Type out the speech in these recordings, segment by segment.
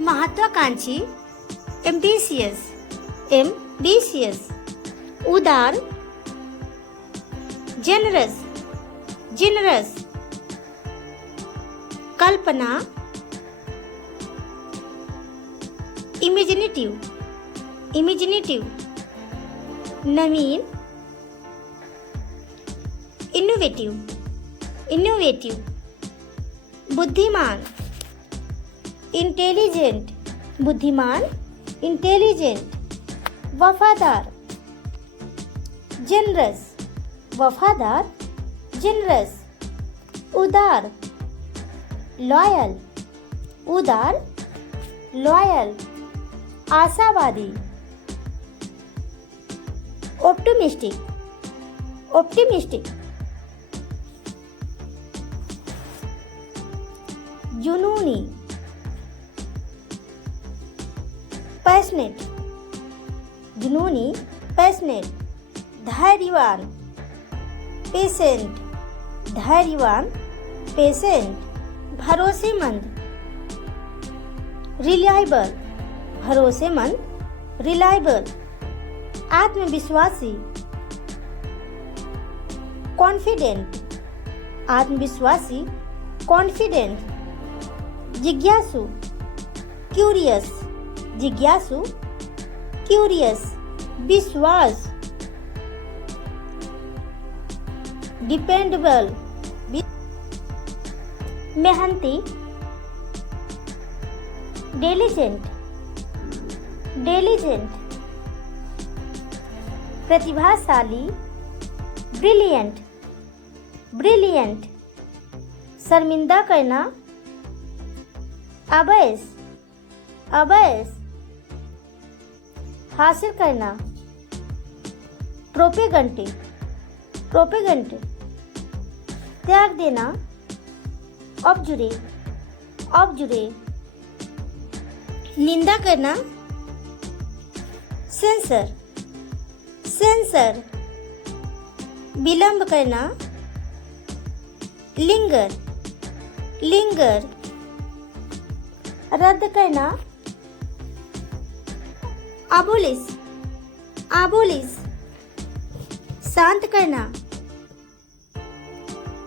महत्वाकांक्षी, एम्बिशियस, उदार, जेनरस, कल्पना, इमेजिनेटिव, नवीन, इनोवेटिव, बुद्धिमान, इंटेलिजेंट, वफादार, जेनरस, उदार, लॉयल, आशावादी, ऑप्टिमिस्टिक, जुनूनी, पैशनेट, धैर्यवान, पेशेंट, भरोसेमंद, रिलायबल, आत्मविश्वासी, कॉन्फिडेंट, जिज्ञासु, क्यूरियस, विश्वास, डिपेंडेबल, मेहनती, डिलीजेंट, प्रतिभाशाली, ब्रिलियंट, शर्मिंदा करना, अबैस, हासिल करना, प्रोपेगेंटे, त्याग देना, ऑब्जुरे, निंदा करना, सेंसर, विलंब करना, लिंगर, रद्द करना, आबोलिश, शांत करना,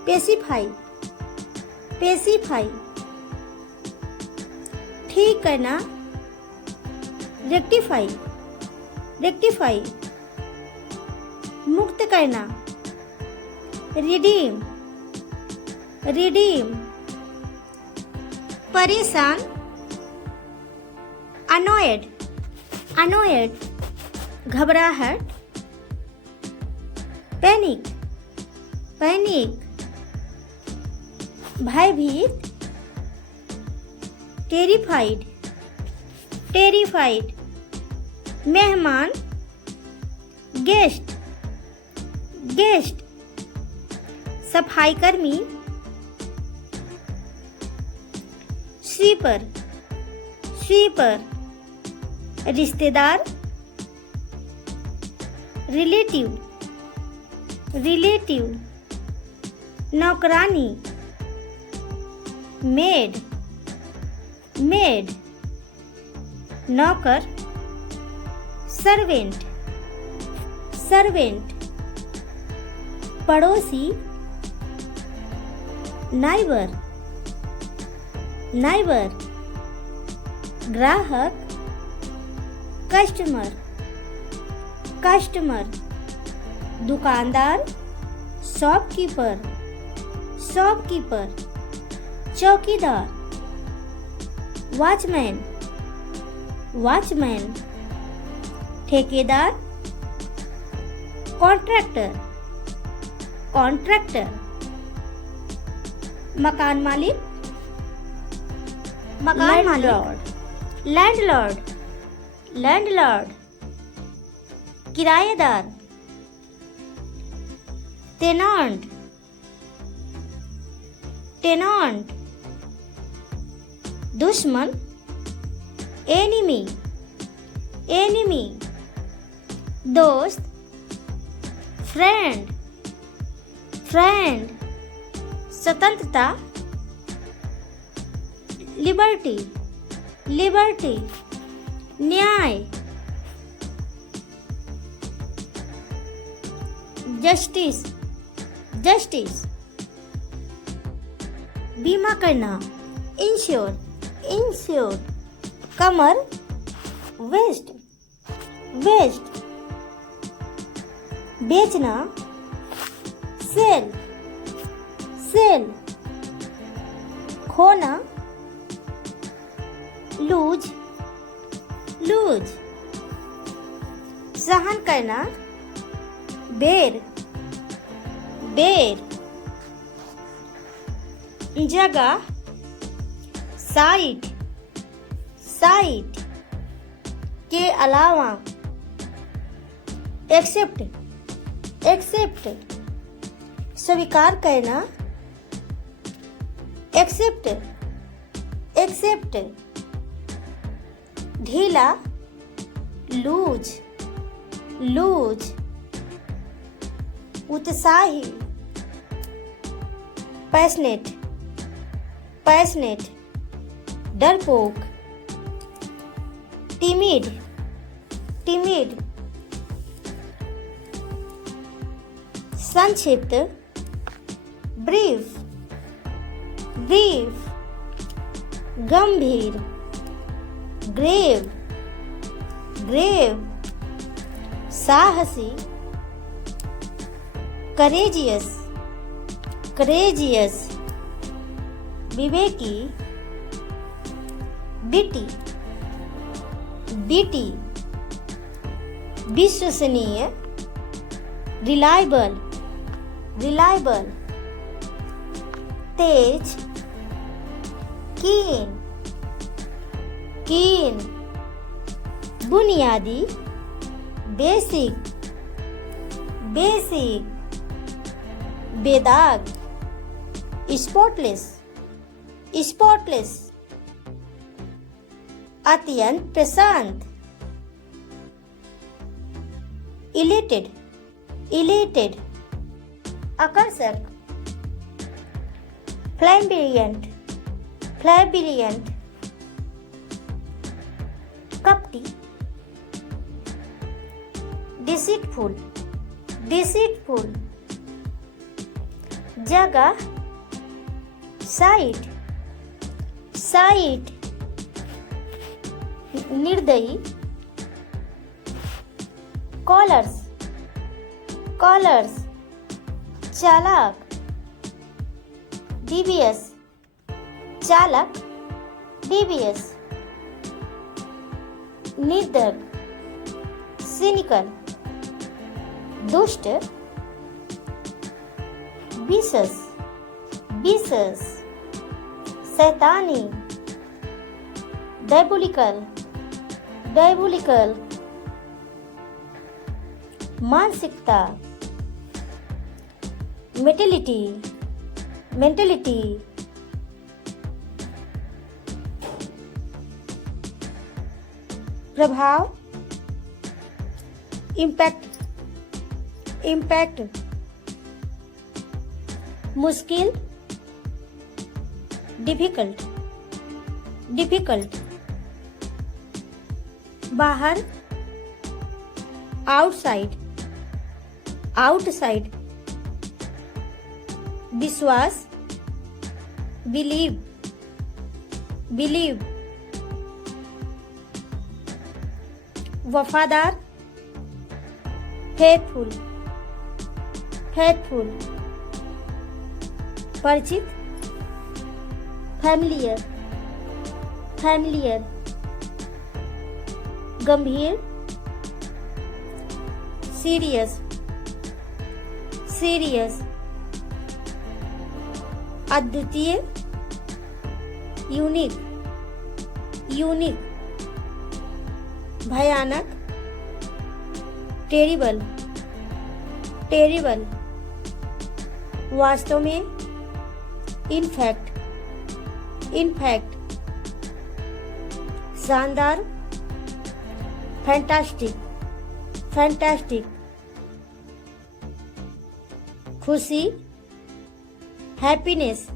पेसिफाई, ठीक करना, रेक्टिफाई, मुक्त करना, रिडीम, परेशान, अनोयड, घबराहट, पैनिक, भयभीत, टेरिफाइड, मेहमान, गेस्ट, सफाईकर्मी, स्वीपर, रिश्तेदार, रिलेटिव, नौकरानी, मेड, नौकर, सर्वेंट, पड़ोसी, नाइबर, ग्राहक, कस्टमर, दुकानदार, शॉपकीपर, चौकीदार, वॉचमैन, ठेकेदार, कॉन्ट्रैक्टर, मकान मालिक, लैंडलॉर्ड, किराएदार, टेनांट, दुश्मन, एनिमी, दोस्त, फ्रेंड, स्वतंत्रता, लिबर्टी, लिबर्टी, न्याय, जस्टिस, जस्टिस, बीमा करना, इंश्योर, इंश्योर, कमर, वेस्ट, वेस्ट, बेचना, सेल, सेल, खोना, लूज, लूज, सहन करना, बेर, बेर, जगह, साइट, साइट, के अलावा, एक्सेप्ट, एक्सेप्ट, स्वीकार करना, एक्सेप्ट, एक्सेप्ट, ढीला, लूज, लूज, उत्साही, पैशनेट, पैशनेट, डरपोक, टिमिड, टिमिड, संक्षिप्त, ब्रीफ, ब्रीफ, गंभीर, ग्रेव, ग्रेव, साहसी, करेजियस, करेजियस, विवेकी, बिटी, बिटी, विश्वसनीय, रिलायबल, रिलायबल, तेज, कीन, कीन, बुनियादी, बेसिक, बेसिक, बेदाग, स्पॉटलेस, स्पॉटलेस, अत्यंत प्रशांत, इलेटेड, इलेटेड, आकर्षक, फ्लैम्बिलियंट, फ्लैम्बिलियंट, कपटी, डिसीटफुल, डिसीटफुल, जगह, साइट, साइट, निर्दयी, कॉलर्स, कॉलर्स, चालाक, डीवीएस, चालक, डीवीएस, निर्दयी, सिनिकल, दुष्ट, विशस, विशस, शैतानी, डायबोलिकल, डायबोलिकल, मानसिकता, मेंटलिटी, मेंटलिटी, प्रभाव, इम्पैक्ट, इम्पैक्ट, मुश्किल, डिफिकल्ट, डिफिकल्ट, बाहर, आउटसाइड, आउटसाइड, विश्वास, बिलीव, बिलीव, वफादार, फेथफुल, फेथफुल, परिचित, फैमिलियर, फैमिलियर, गंभीर, सीरियस, सीरियस, अद्वितीय, यूनिक, यूनिक, भयानक, टेरिबल, टेरिबल, वास्तव में, इनफैक्ट, इनफैक्ट, शानदार, फैंटास्टिक, फैंटास्टिक, खुशी, हैप्पीनेस,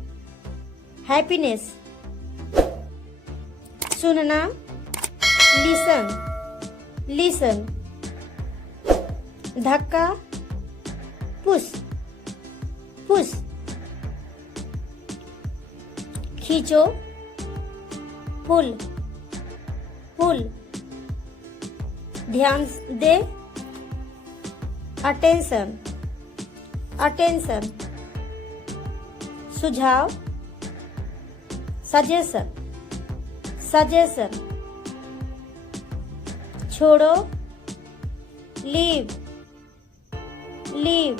हैप्पीनेस, सुनना, लिसन, लिसन। धक्का, पुश, पुश। खींचो, पुल, पुल। ध्यान दे, अटेंशन, अटेंशन। सुझाव, सजेशन, सजेशन। छोड़ो, लीव, लीव।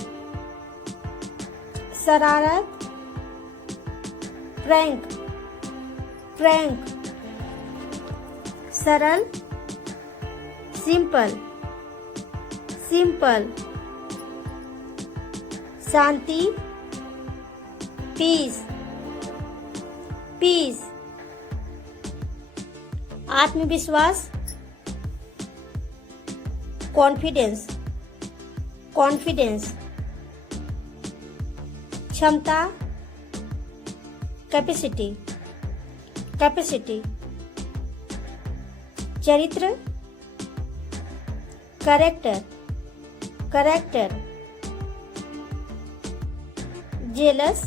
शरारत, प्रैंक, प्रैंक। सरल, सिंपल, सिंपल। शांति, पीस, पीस। आत्मविश्वास, कॉन्फिडेंस, कॉन्फिडेंस। क्षमता, कैपेसिटी, कैपेसिटी। चरित्र, character, character. Jealous,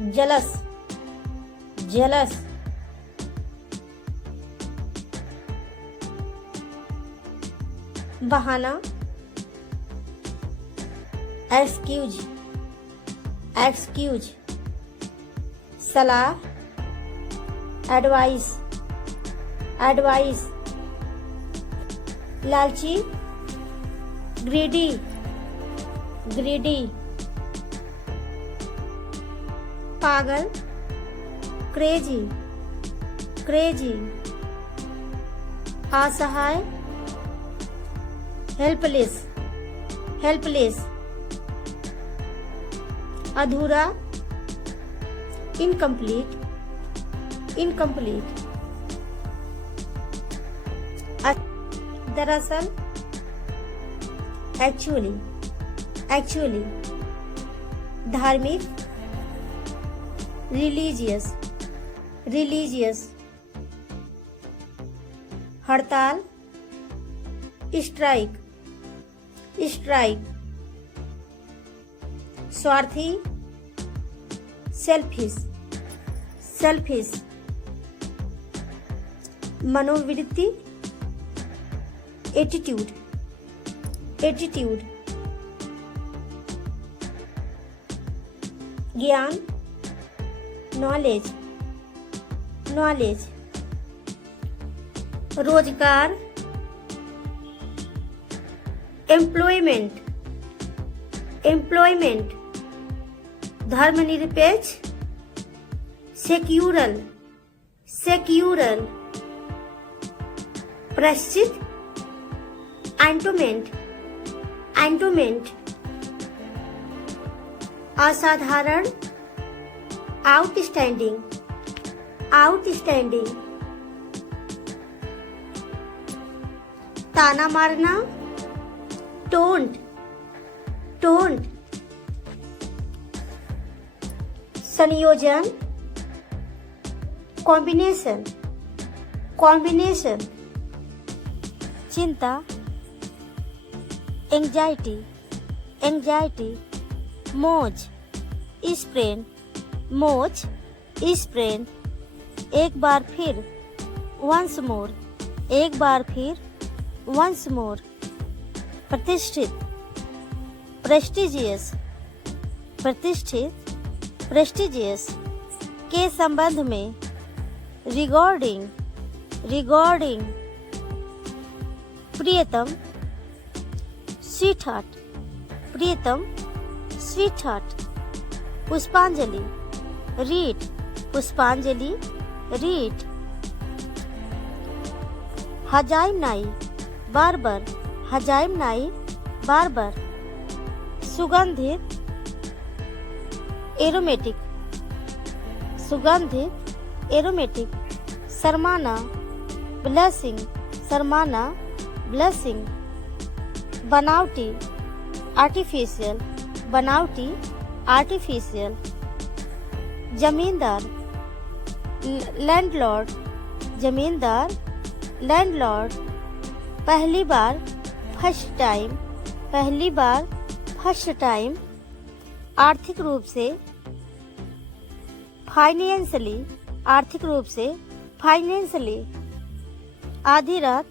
jealous, jealous. बहाना, एक्सक्यूज, एक्सक्यूज। सलाह, एडवाइस, एडवाइस। लालची, ग्रीडी, ग्रीडी। पागल, क्रेजी, क्रेजी। असहाय, हेल्पलेस, हेल्पलेस। अधूरा, इनकम्प्लीट, इनकम्प्लीट। दरअसल, एक्चुअली, एक्चुअली। धार्मिक, रिलीजियस, रिलीजियस। हड़ताल, स्ट्राइक, स्ट्राइक। स्वार्थी, सेल्फिश, सेल्फिश। मनोवृत्ति, एटीट्यूड, एटीट्यूड। ज्ञान, नॉलेज, नॉलेज। रोजगार, एम्प्लॉयमेंट, एम्प्लॉयमेंट। धर्मनिरपेक्ष, सेक्यूरल, सेक्यूरल। प्रश्चित, एंटोमेंट, एंटोमेंट। असाधारण, आउटस्टैंडिंग, आउटस्टैंडिंग। ताना मारना, टोंट, टोंट। संयोजन, कॉम्बिनेशन, कॉम्बिनेशन। चिंता, एंजाइटी, एंजाइटी। मौज, स्प्रेन, मौज, स्प्रेन। एक बार फिर, वंस मोर, एक बार फिर, वंस मोर। प्रतिष्ठित, प्रेस्टिजियस, प्रतिष्ठित, प्रेस्टिजियस। के संबंध में, रिगार्डिंग, रिगार्डिंग। प्रियतम, स्वीटहार्ट, प्रियतम, स्वीटहार्ट। पुष्पांजलि, रीड, पुष्पांजलि, रीड। हजाइम नाई, बार्बर, हजाइम नाई, बार्बर। सुगंधित, एरोमेटिक, सुगंधित, एरोमेटिक। शर्माना, ब्लेसिंग, शर्माना, ब्लेसिंग। बनावटी, आर्टिफिशियल, बनावटी, आर्टिफिशियल। जमींदार, लैंडलॉर्ड जमींदार, लैंडलॉर्ड। पहली बार फर्स्ट टाइम, पहली बार फर्स्ट टाइम। आर्थिक रूप से फाइनेंशियली, आर्थिक रूप से फाइनेंशियली। आधी रात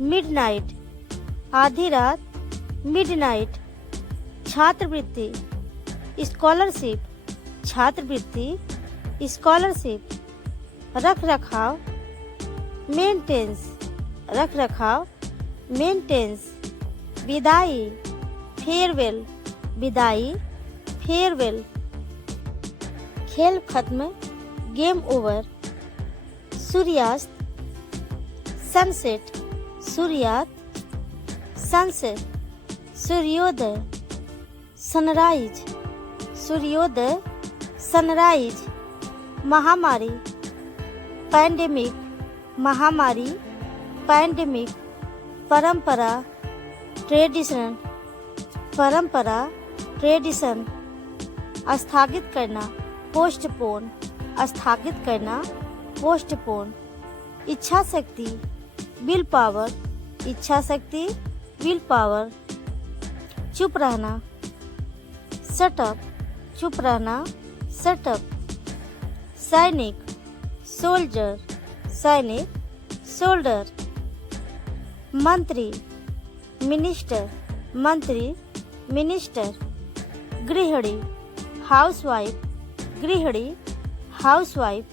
मिडनाइट, आधी रात मिडनाइट। छात्रवृत्ति स्कॉलरशिप, छात्रवृत्ति स्कॉलरशिप। रख रखाव मेंटेनेंस, रख रखाव मेंटेनेंस। विदाई फेयरवेल, विदाई फेयरवेल। खेल खत्म गेम ओवर। सूर्यास्त सनसेट, सूर्यास्त सनसेट। सूर्योदय सनराइज, सूर्योदय सनराइज। महामारी पैंडेमिक, महामारी पैंडेमिक। परंपरा ट्रेडिशन, परंपरा ट्रेडिशन। स्थगित करना पोस्टपोन, स्थगित करना पोस्टपोन। इच्छा शक्ति विल पावर, इच्छा शक्ति विल पावर। चुप रहना शटअप, चुप रहना शटअप। सैनिक सोल्जर, सैनिक सोल्डर। मंत्री मिनिस्टर, मंत्री मिनिस्टर। गृहिणी हाउसवाइफ, गृहिणी हाउसवाइफ।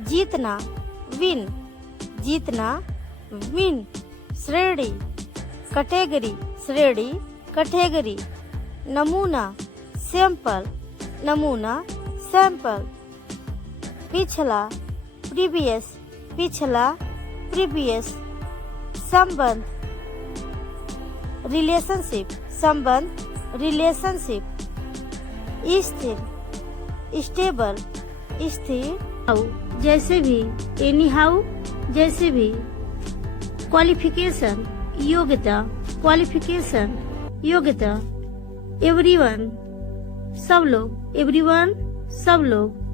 जीतना विन, जीतना विन। श्रेणी कैटेगरी, श्रेणी कैटेगरी। नमूना सैंपल, नमूना सैंपल। पिछला प्रीवियस, पिछला प्रीवियस। संबंध रिलेशनशिप, संबंध रिलेशनशिप। स्थिर स्टेबल, स्थिर। जैसे भी एनी हाउ, जैसे भी। क्वालिफिकेशन योग्यता, क्वालिफिकेशन योग्यता। एवरीवन सब लोग, एवरीवन सब लोग।